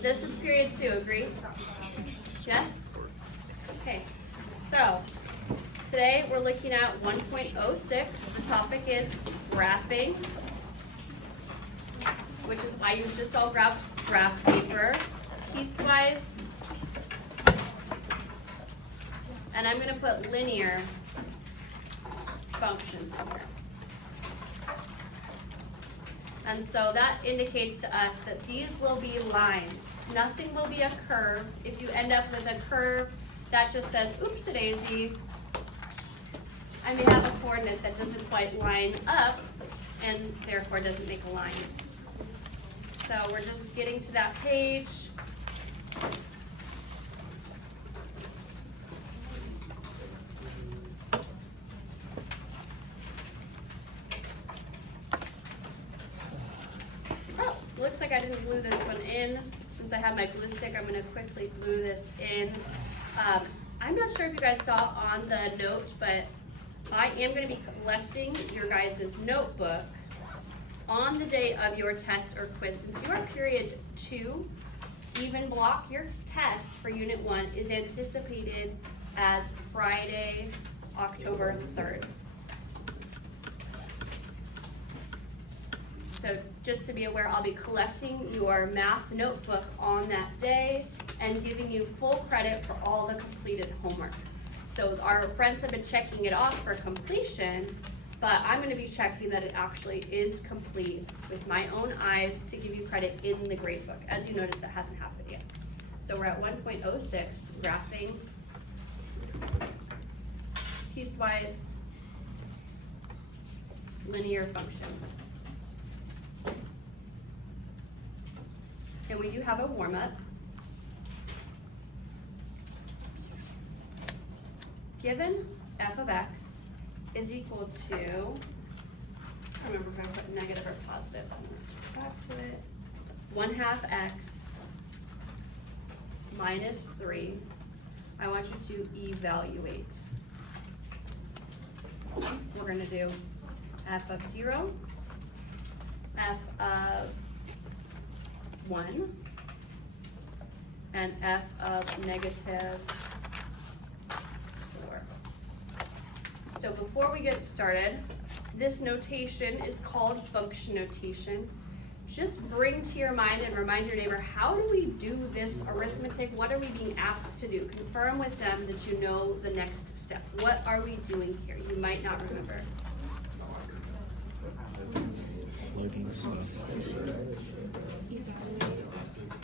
This is period 2, agree? Yes? Okay, so today we're looking at 1.06. The topic is graphing, which is why you just all grabbed graph paper, piecewise, and I'm going to put linear functions in here. And so that indicates to us that these will be lines. Nothing will be a curve. If you end up with a curve that just says, oops-a-daisy, I may have a coordinate that doesn't quite line up and therefore doesn't make a line. So we're just getting to that page. Oh, looks like I didn't glue this one in. Since I have my glue stick, I'm going to quickly glue this in. I'm not sure if you guys saw on the note, but I am going to be collecting your guys' notebook on the day of your test or quiz. Since your period 2 even block, your test for unit 1 is anticipated as Friday, October 3rd. So just to be aware, I'll be collecting your math notebook on that day and giving you full credit for all the completed homework. So our friends have been checking it off for completion, but I'm going to be checking that it actually is complete with my own eyes to give you credit in the grade book. As you notice, that hasn't happened yet. So we're at 1.06, graphing, piecewise, linear functions. And we do have a warm-up. Given f of x is equal to, I don't remember if I put negative or positive, so I'm going to switch back to it. 1/2 x minus 3. I want you to evaluate. We're going to do f of 0, f of 1, and f of negative 4. So before we get started, this notation is called function notation. Just bring to your mind and remind your neighbor, how do we do this arithmetic? What are we being asked to do? Confirm with them that you know the next step. What are we doing here? You might not remember. Plugging stuff.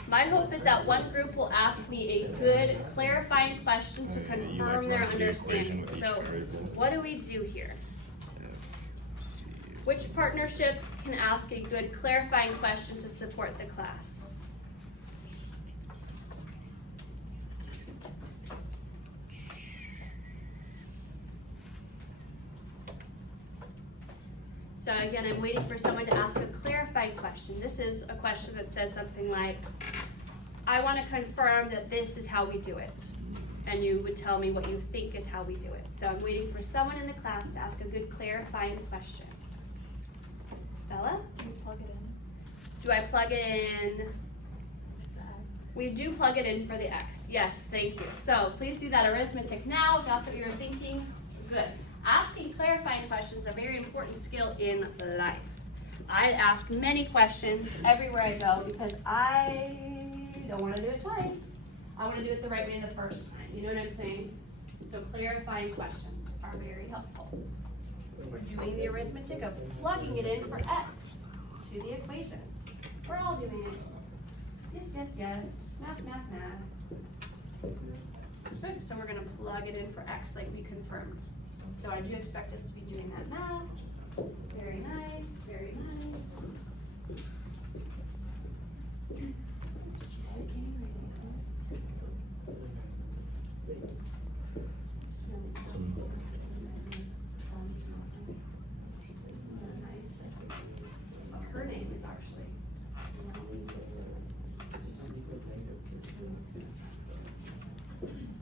My hope is that one group will ask me a good clarifying question to confirm their understanding. So what do we do here? Which partnership can ask a good clarifying question to support the class? So again, I'm waiting for someone to ask a clarifying question. This is a question that says something like, I want to confirm that this is how we do it. And you would tell me what you think is how we do it. So I'm waiting for someone in the class to ask a good clarifying question. Bella? You plug it in. Do I plug it in? We do plug it in for the x. Yes, thank you. So please do that arithmetic now if that's what you were thinking. Good. Asking clarifying questions is a very important skill in life. I ask many questions everywhere I go because I don't want to do it twice. I want to do it the right way the first time. You know what I'm saying? So clarifying questions are very helpful. We're doing the arithmetic of plugging it in for x to the equation. We're all doing it. Yes, yes, yes. Math, math, math. Good. So we're going to plug it in for x like we confirmed. So I do expect us to be doing that math. Very nice, very nice. Her name is actually.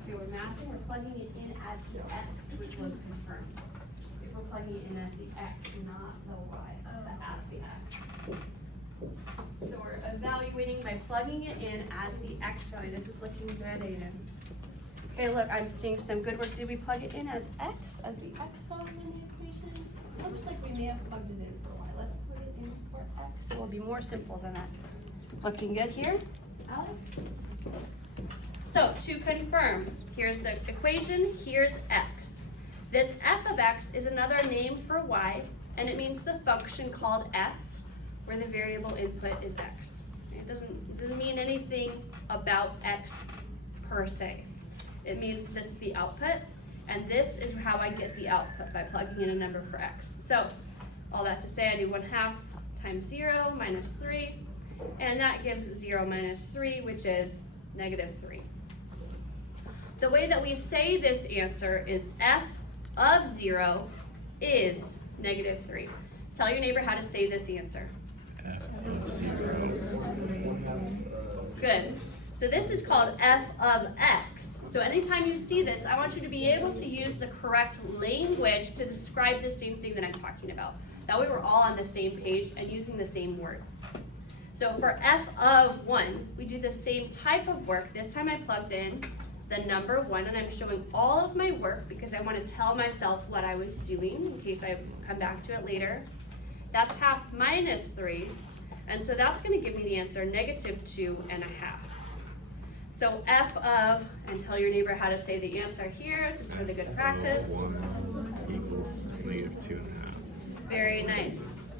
Okay, we're mathing, we're plugging it in as the x, which was confirmed. We're plugging it in as the x, not the y, but as the x. So we're evaluating evaluating by plugging it in as the x value. This is looking good, Aiden. Okay, look, I'm seeing some good work. Did we plug it in as x, as the x value in the equation? Looks like we may have plugged it in for y. Let's plug it in for x. It will be more simple than that. Looking good here, Alex? So, to confirm, here's the equation, here's x. This f of x is another name for y, and it means the function called f, where the variable input is x. It doesn't mean anything about x per se. It means this is the output, and this is how I get the output by plugging in a number for x. So, all that to say, I do 1/2 times 0 minus 3, and that gives 0 minus 3, which is -3. The way that we say this answer is f of 0 is -3. Tell your neighbor how to say this answer. F of 0. Good. So this is called f of x. So anytime you see this, I want you to be able to use the correct language to describe the same thing that I'm talking about. That way we're all on the same page and using the same words. So for f of 1, we do the same type of work. This time I plugged in the number 1, and I'm showing all of my work because I want to tell myself what I was doing in case I come back to it later. That's 1/2 minus 3, and so that's going to give me the answer -2.5. So f of, and tell your neighbor how to say the answer here, just for the good practice. 1 equals -2.5. Very nice.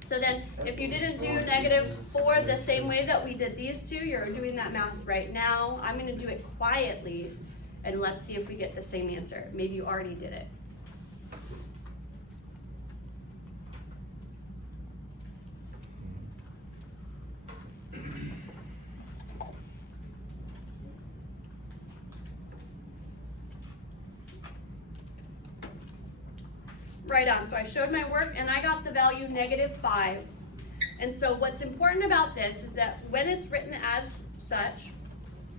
So then, if you didn't do -4 the same way that we did these two, you're doing that math right now. I'm going to do it quietly, and let's see if we get the same answer. Maybe you already did it. Right on. So I showed my work and I got the value -5. And so what's important about this is that when it's written as such,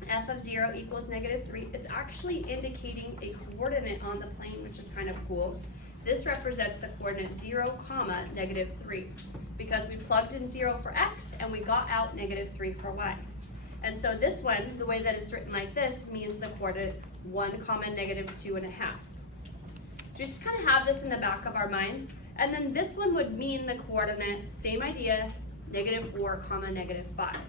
f of 0 equals -3, it's actually indicating a coordinate on the plane, which is kind of cool. This represents the coordinate 0, -3, because we plugged in 0 for x and we got out -3 for y. And so this one, the way that it's written like this, means the coordinate 1, -2.5. So we just kind of have this in the back of our mind. And then this one would mean the coordinate, same idea, -4, -5.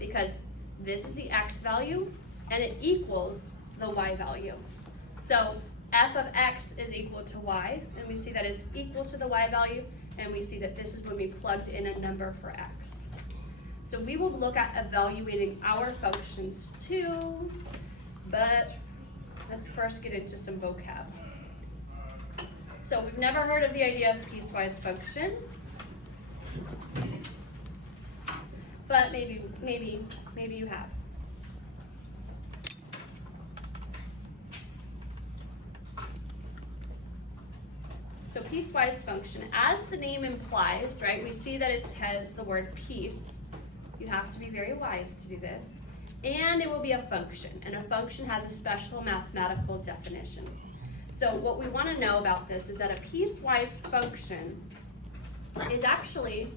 Because this is the x value and it equals the y value. So f of x is equal to y, and we see that it's equal to the y value, and we see that this is when we plugged in a number for x. So we will look at evaluating our functions too, but let's first get into some vocab. So we've never heard of the idea of piecewise function, but maybe you have. So piecewise function, as the name implies, right, we see that it has the word piece. You have to be very wise to do this. And it will be a function, and a function has a special mathematical definition. So what we want to know about this is that a piecewise function is actually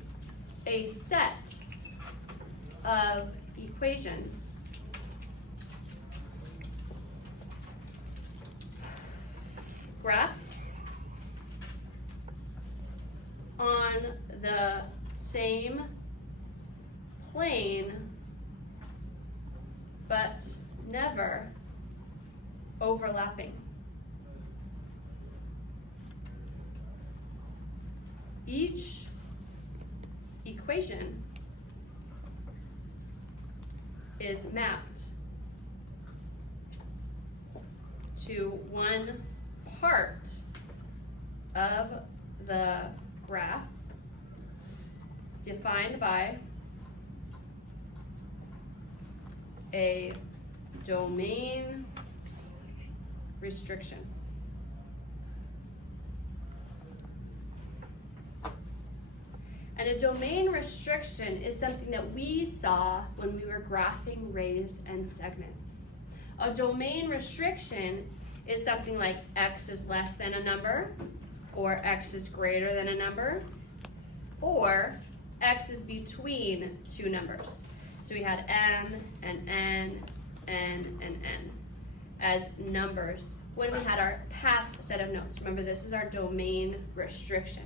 a set of equations graphed on the same plane but never overlapping. Each equation is mapped to one part of the graph defined by a domain restriction. And a domain restriction is something that we saw when we were graphing rays and segments. A domain restriction is something like x is less than a number, or x is greater than a number, or x is between two numbers. So we had m and n, n, and n as numbers when we had our past set of notes. Remember, this is our domain restriction.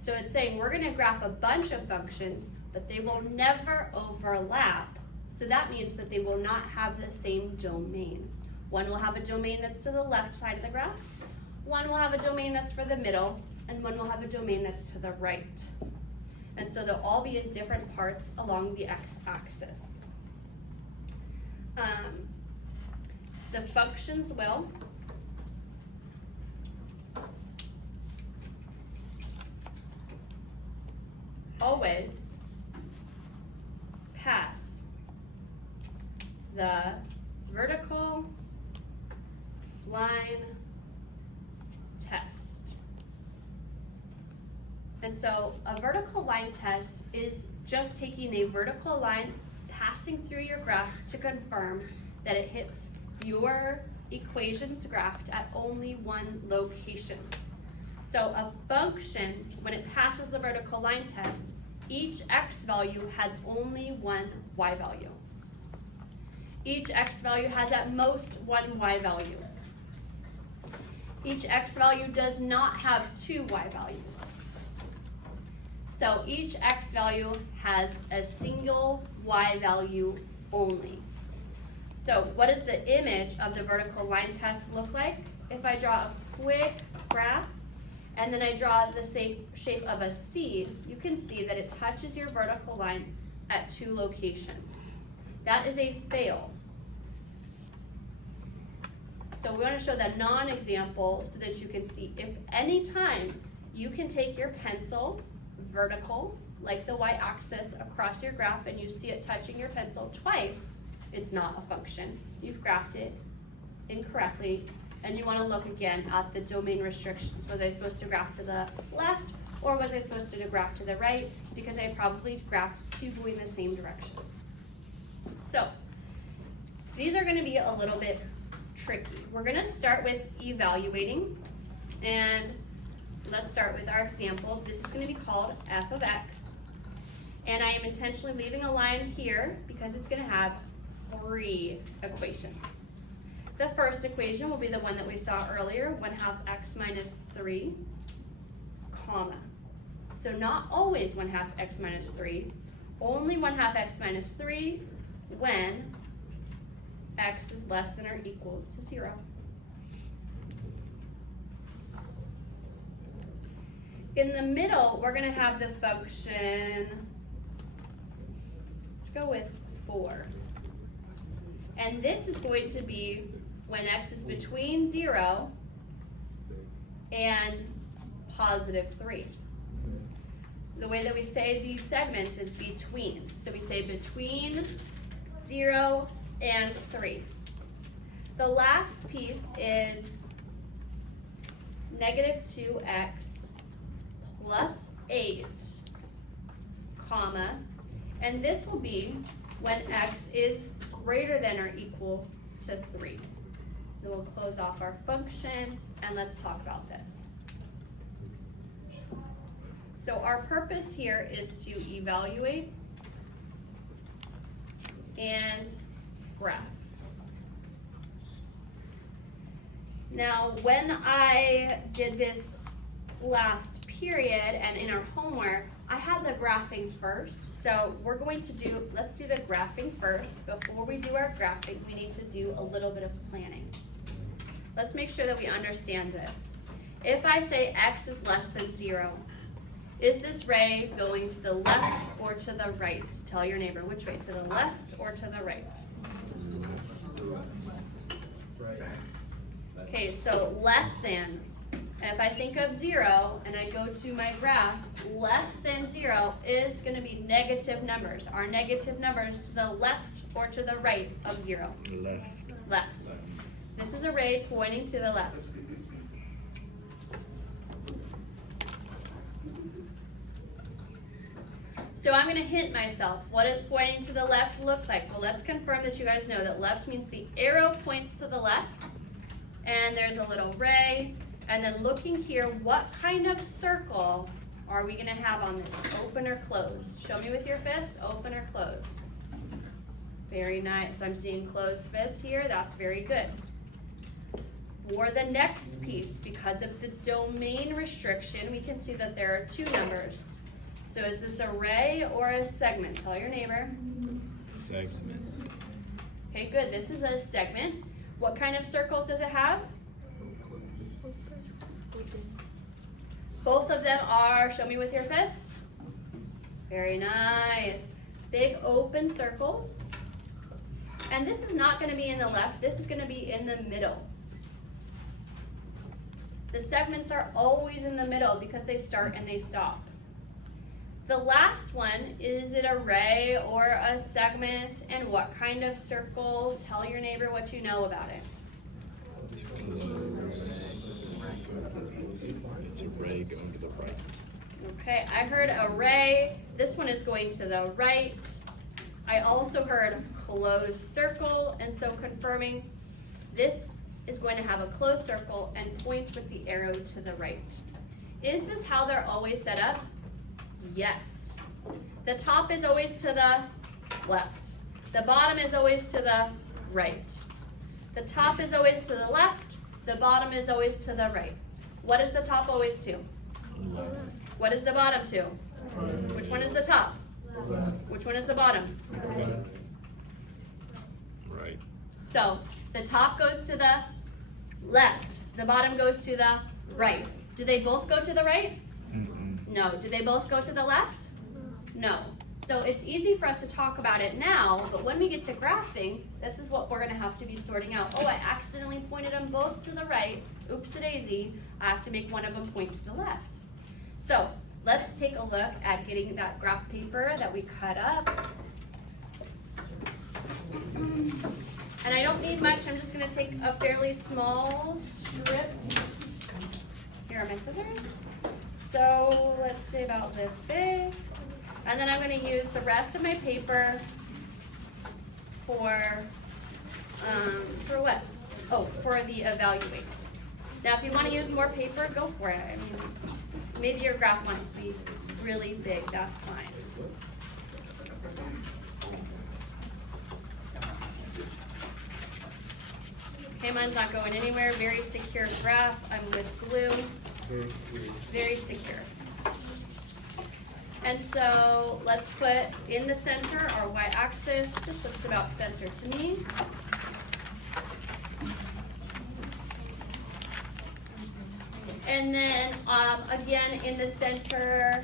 So it's saying we're going to graph a bunch of functions, but they will never overlap. So that means that they will not have the same domain. One will have a domain that's to the left side of the graph, one will have a domain that's for the middle, and one will have a domain that's to the right. And so they'll all be in different parts along the x-axis. The functions will always pass the vertical line test. And so a vertical line test is just taking a vertical line, passing through your graph to confirm that it hits your equations graphed at only one location. So a function, when it passes the vertical line test, each x value has only one y value. Each x value has at most one y value. Each x value does not have two y values. So each x value has a single y value only. So what does the image of the vertical line test look like? If I draw a quick graph, and then I draw the same shape of a seed, you can see that it touches your vertical line at two locations. That is a fail. So we want to show that non-example so that you can see if any time you can take your pencil vertical, like the y-axis, across your graph and you see it touching your pencil twice, it's not a function. You've graphed it incorrectly, and you want to look again at the domain restrictions. Was I supposed to graph to the left, or was I supposed to graph to the right? Because I probably graphed two going the same direction. So these are going to be a little bit tricky. We're going to start with evaluating, and let's start with our example. This is going to be called f of x, and I am intentionally leaving a line here because it's going to have three equations. The first equation will be the one that we saw earlier, 1/2 x minus 3, comma. So not always 1/2 x minus 3, only 1/2 x minus 3 when x is less than or equal to 0. In the middle, we're going to have the function, let's go with 4. And this is going to be when x is between 0 and positive 3. The way that we say these segments is between. So we say between 0 and 3. The last piece is negative 2x plus 8, comma, and this will be when x is greater than or equal to 3. Then we'll close off our function, and let's talk about this. So our purpose here is to evaluate and graph. Now, when I did this last period and in our homework, I had the graphing first. So we're going to let's do the graphing first. Before we do our graphing, we need to do a little bit of planning. Let's make sure that we understand this. If I say x is less than 0, is this ray going to the left or to the right? Tell your neighbor which way, to the left or to the right? Okay, so less than. And if I think of 0 and I go to my graph, less than 0 is going to be negative numbers. Are negative numbers to the left or to the right of 0? Left. Left. This is a ray pointing to the left. So I'm going to hint myself. What does pointing to the left look like? Well, let's confirm that you guys know that left means the arrow points to the left, and there's a little ray. And then looking here, what kind of circle are we gonna have on this? Open or closed? Show me with your fist, open or closed. Very nice. I'm seeing closed fist here. That's very good. For the next piece, because of the domain restriction, we can see that there are two numbers. So is this array or a segment? Tell your neighbor. Segment. Okay, good. This is a segment. What kind of circles does it have? Both of them are, show me with your fist. Very nice. Big open circles. And this is not going to be in the left. This is going to be in the middle. The segments are always in the middle because they start and they stop. The last one, is it array or a segment? And what kind of circle? Tell your neighbor what you know about it. It's array going to the right. Okay, I heard array. This one is going to the right. I also heard closed circle, and so confirming this is going to have a closed circle and point with the arrow to the right. Is this how they're always set up? Yes. The top is always to the left. The bottom is always to the right. The top is always to the left. The bottom is always to the right. What is the top always to? Left. What is the bottom to? Which one is the top? Which one is the bottom? Right. So the top goes to the left. The bottom goes to the right. Do they both go to the right? No. Do they both go to the left? No. So it's easy for us to talk about it now, but when we get to graphing, this is what we're going to have to be sorting out. Oh, I accidentally pointed them both to the right. Oops-a-daisy. I have to make one of them point to the left. So let's take a look at getting that graph paper that we cut up. And I don't need much. I'm just going to take a fairly small strip. Here are my scissors. So let's say about this big. And then I'm going to use the rest of my paper for what? Oh, for the evaluate. Now, if you want to use more paper, go for it. I mean, maybe your graph wants to be really big. That's fine. Okay, mine's not going anywhere. Very secure graph. I'm with glue. Very secure. And so let's put in the center our y-axis. This looks about center to me. And then again in the center,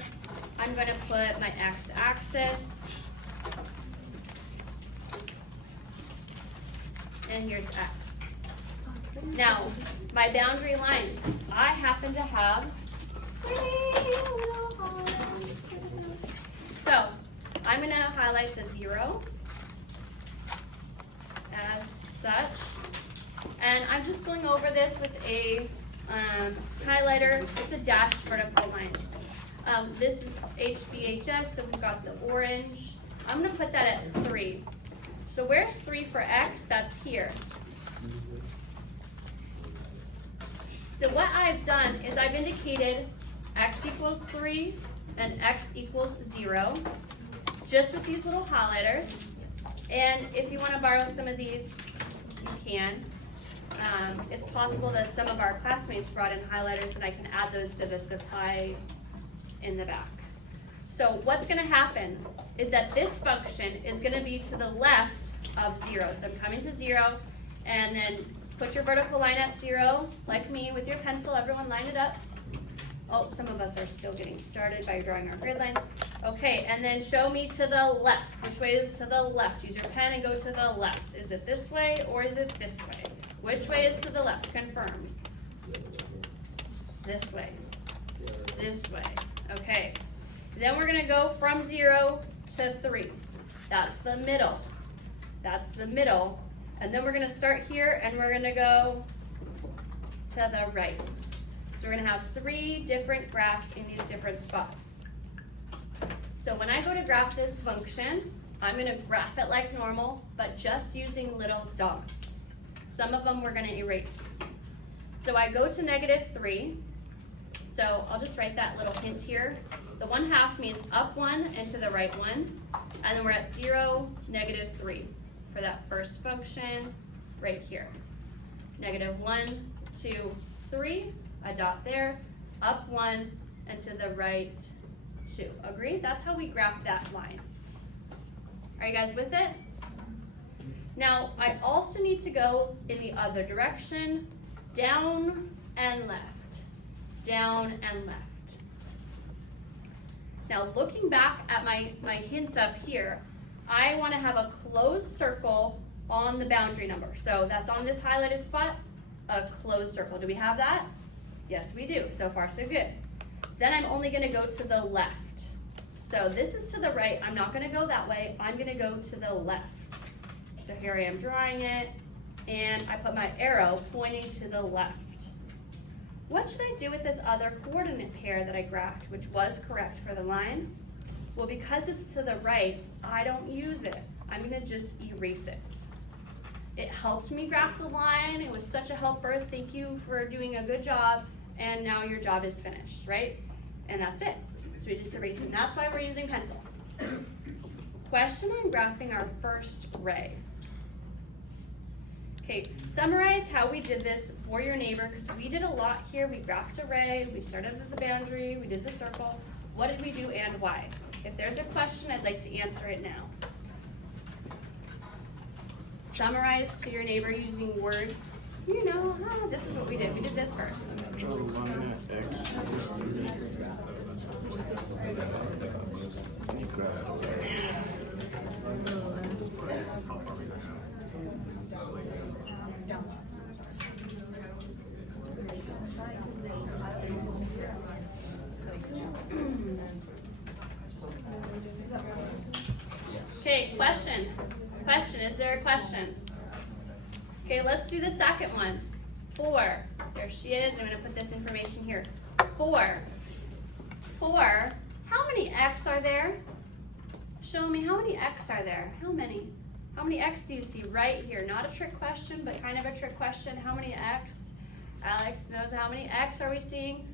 I'm going to put my x-axis. And here's x. Now, my boundary lines. I happen to have so I'm going to highlight the 0 as such. And I'm just going over this with a highlighter. It's a dashed vertical line. This is HBHS, so we've got the orange. I'm going to put that at 3. So where's 3 for x? That's here. So what I've done is I've indicated x equals 3 and x equals 0, just with these little highlighters. And if you want to borrow some of these, you can. It's possible that some of our classmates brought in highlighters, and I can add those to the supply in the back. So what's going to happen is that this function is going to be to the left of 0. So I'm coming to 0, and then put your vertical line at 0, like me, with your pencil. Everyone line it up. Oh, some of us are still getting started by drawing our grid lines. Okay, and then show me to the left. Which way is to the left? Use your pen and go to the left. Is it this way or is it this way? Which way is to the left? Confirm. This way. This way. Okay. Then we're going to go from 0 to 3. That's the middle. That's the middle. And then we're going to start here and we're going to go to the right. So we're going to have 3 different graphs in these different spots. So when I go to graph this function, I'm going to graph it like normal, but just using little dots. Some of them we're going to erase. So I go to -3. So I'll just write that little hint here. The 1/2 means up 1 and to the right 1. And then we're at 0, -3 for that first function right here. -1, 2, 3, a dot there, up 1 and to the right 2. Agree? That's how we graph that line. Are you guys with it? Now, I also need to go in the other direction, down and left, down and left. Now, looking back at my hints up here, I want to have a closed circle on the boundary number. So that's on this highlighted spot, a closed circle. Do we have that? Yes, we do. So far, so good. Then I'm only going to go to the left. So this is to the right. I'm not going to go that way. I'm going to go to the left. So here I am drawing it, and I put my arrow pointing to the left. What should I do with this other coordinate pair that I graphed, which was correct for the line? Well, because it's to the right, I don't use it. I'm going to just erase it. It helped me graph the line. It was such a helper. Thank you for doing a good job. And now your job is finished, right? And that's it. So we just erase it. And that's why we're using pencil. Question on graphing our first ray. Okay, summarize how we did this for your neighbor, because we did a lot here. We graphed a ray, we started at the boundary, we did the circle. What did we do and why? If there's a question, I'd like to answer it now. Summarize to your neighbor using words. You know, this is what we did. We did this first. Draw a line at X. And you grab it over there. Okay, question. Question, is there a question? Okay, let's do the second one. 4, there she is. I'm gonna put this information here. 4, how many X are there? Show me, how many X are there? How many? How many X do you see right here? Not a trick question, but kind of a trick question. How many X? Alex knows how many X are we seeing?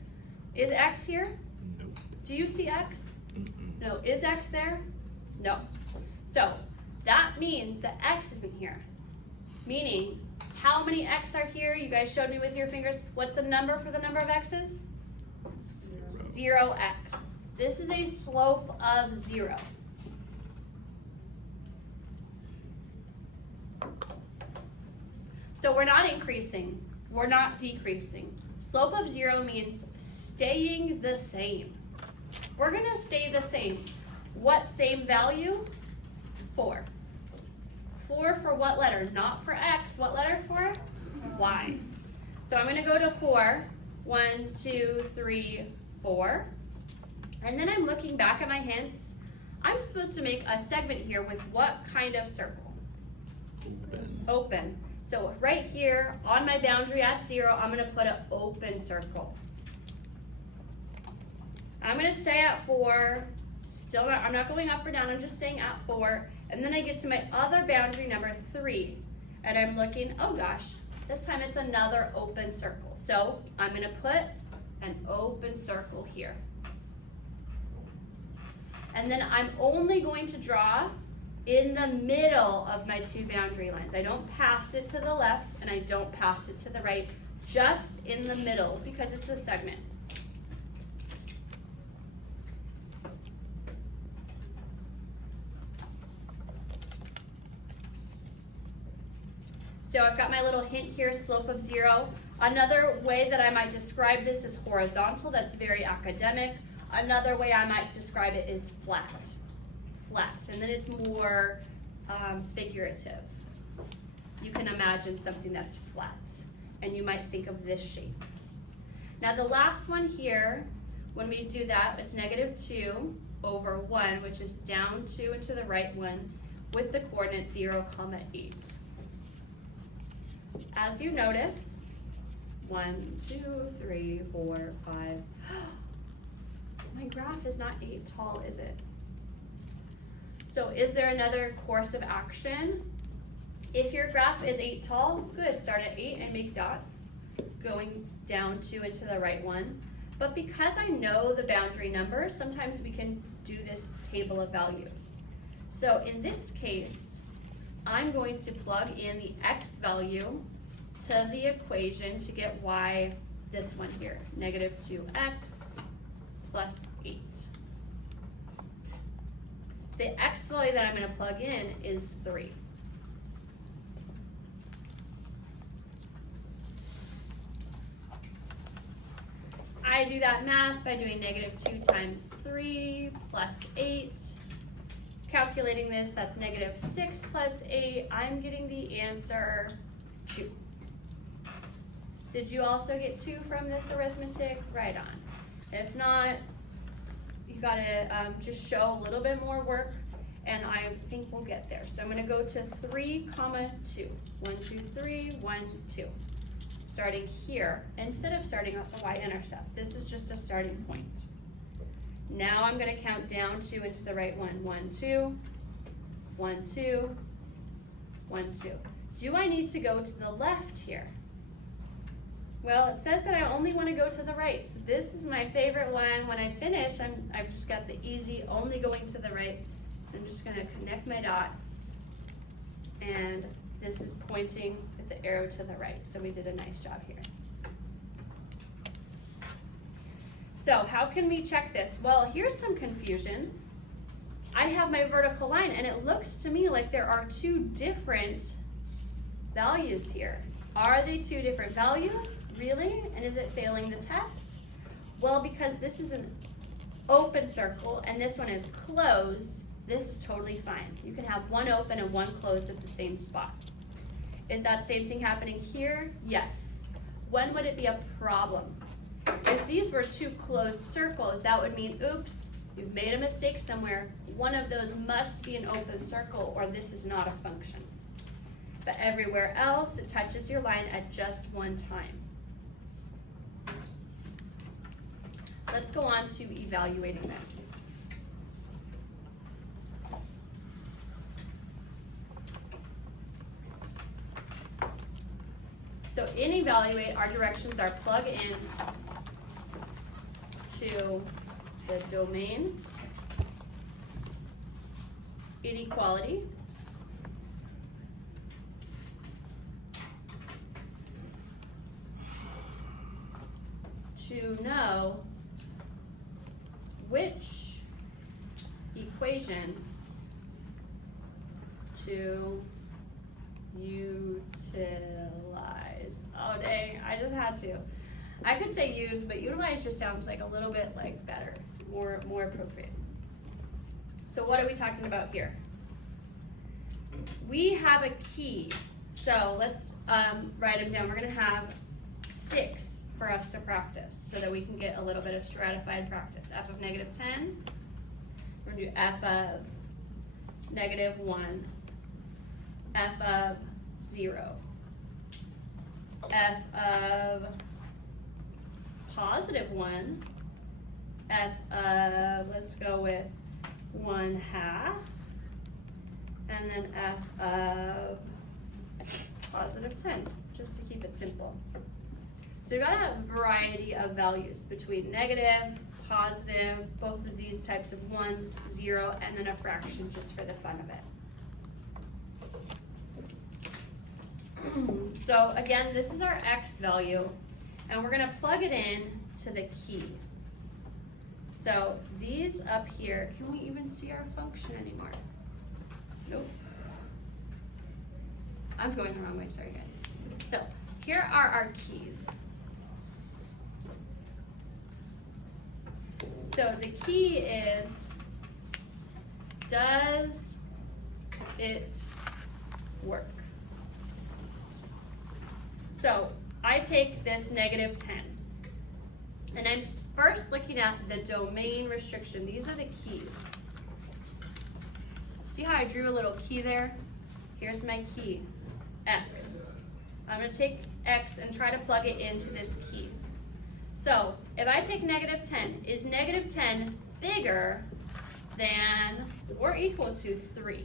Is X here? Nope. Do you see X? Mm-mm. No. Is X there? No. So that means that X isn't here. Meaning, how many X are here? You guys showed me with your fingers. What's the number for the number of X's? 0. 0x. This is a slope of 0. So we're not increasing, we're not decreasing. Slope of 0 means staying the same. We're gonna stay the same. What same value? 4. 4 for what letter? Not for X. What letter for? Y. So I'm gonna go to 4. 1, 2, 3, 4. And then I'm looking back at my hints. I'm supposed to make a segment here with what kind of circle? Open. So right here on my boundary at 0, I'm gonna put an open circle. I'm gonna stay at 4. Still not, I'm not going up or down, I'm just staying at 4. And then I get to my other boundary number 3. And I'm looking, oh gosh, this time it's another open circle. So I'm gonna put an open circle here. And then I'm only going to draw in the middle of my 2 boundary lines. I don't pass it to the left and I don't pass it to the right, just in the middle because it's a segment. So I've got my little hint here, slope of 0. Another way that I might describe this is horizontal. That's very academic. Another way I might describe it is flat. Flat, and then it's more figurative. You can imagine something that's flat, and you might think of this shape. Now the last one here, when we do that, it's -2 over 1, which is down 2 and to the right 1, with the coordinate 0, 8. As you notice, 1, 2, 3, 4, 5. My graph is not 8 tall, is it? So is there another course of action? If your graph is 8 tall, good, start at 8 and make dots, going down 2 and to the right 1. But because I know the boundary numbers, sometimes we can do this table of values. So in this case, I'm going to plug in the x value to the equation to get y, this one here, negative 2x plus 8. The x value that I'm going to plug in is 3. I do that math by doing negative 2 times 3 plus 8. Calculating this, that's negative 6 plus 8. I'm getting the answer 2. Did you also get 2 from this arithmetic? Right on. If not, you gotta just show a little bit more work, and I think we'll get there. So I'm gonna go to 3, 2. 1, 2, 3, 1, 2. Starting here, instead of starting at the y-intercept, this is just a starting point. Now I'm going to count down 2 into the right one. 1, 2, 1, 2, 1, 2. Do I need to go to the left here? Well, it says that I only want to go to the right. So this is my favorite one. When I finish, I've just got the easy, only going to the right. So I'm just going to connect my dots. And this is pointing with the arrow to the right. So we did a nice job here. So how can we check this? Well, here's some confusion. I have my vertical line, and it looks to me like there are 2 different values here. Are they 2 different values? Really? And is it failing the test? Well, because this is an open circle and this one is closed, this is totally fine. You can have one open and one closed at the same spot. Is that same thing happening here? Yes. When would it be a problem? If these were 2 closed circles, that would mean, oops, you've made a mistake somewhere. One of those must be an open circle, or this is not a function. But everywhere else, it touches your line at just one time. Let's go on to evaluating this. So in evaluate, our directions are plug in to the domain, inequality, to know which equation to utilize. Oh dang, I just had to. I could say use, but utilize just sounds like a little bit like better, more appropriate. So what are we talking about here? We have a key. So let's write them down. We're gonna have 6 for us to practice so that we can get a little bit of stratified practice. F of negative 10. We're gonna do F of negative 1. F of 0. F of positive 1. F of, let's go with 1/2. And then F of positive 10, just to keep it simple. So you've got a variety of values between negative, positive, both of these types of 1s, 0, and then a fraction just for the fun of it. So again, this is our x value, and we're gonna plug it in to the key. So these up here, can we even see our function anymore? Nope. I'm going the wrong way, sorry guys. So here are our keys. So the key is, does it work? So I take this negative 10, and I'm first looking at the domain restriction. These are the keys. See how I drew a little key there? Here's my key, x. I'm gonna take x and try to plug it into this key. So if I take negative 10, is negative 10 bigger than or equal to 3?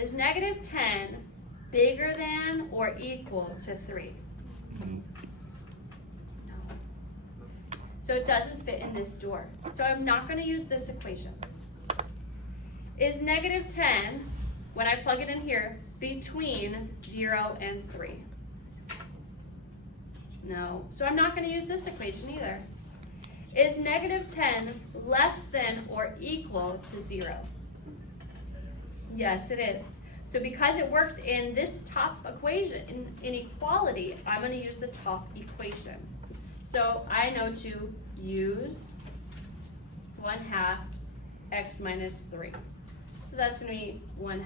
Is negative 10 bigger than or equal to 3? No. So it doesn't fit in this door. So I'm not gonna use this equation. Is negative 10, when I plug it in here, between 0 and 3? No. So I'm not gonna use this equation either. Is negative 10 less than or equal to 0? Yes, it is. So because it worked in this top equation, in inequality, I'm going to use the top equation. So I know to use 1/2 x minus 3. So that's going to be 1/2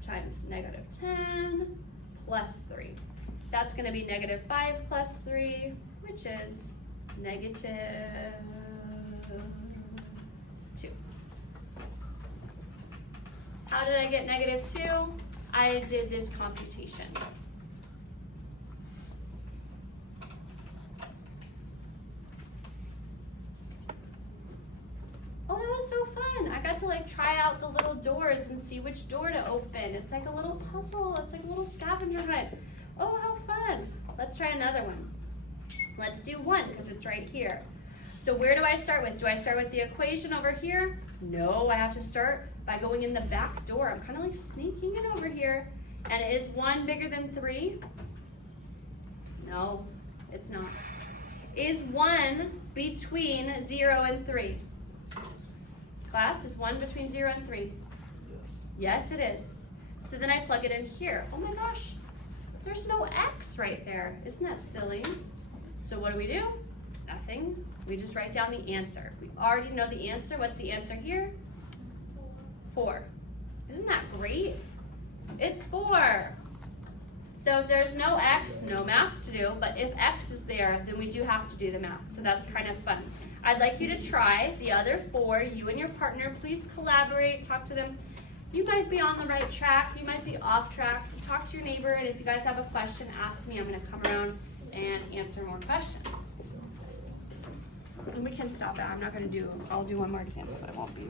times negative 10 plus 3. That's going to be negative 5 plus 3, which is negative 2. How did I get negative 2? I did this computation. Oh, that was so fun. I got to like try out the little doors and see which door to open. It's like a little puzzle. It's like a little scavenger hunt. Oh, how fun. Let's try another one. Let's do 1 because it's right here. So where do I start with? Do I start with the equation over here? No, I have to start by going in the back door. I'm kind of like sneaking it over here. And is 1 bigger than 3? No, it's not. Is 1 between 0 and 3? Class, is 1 between 0 and 3? Yes, it is. So then I plug it in here. Oh my gosh, there's no x right there. Isn't that silly? So what do? Nothing. We just write down the answer. We already know the answer. What's the answer here? 4. Isn't that great? It's 4. So if there's no x, no math to do, but if x is there, then we do have to do the math. So that's kind of fun. I'd like you to try the other 4. You and your partner, please collaborate, talk to them. You might be on the right track, you might be off track, so talk to your neighbor, and if you guys have a question, ask me. I'm gonna come around and answer more questions. And we can stop it. I'm not gonna I'll do one more example, but it won't be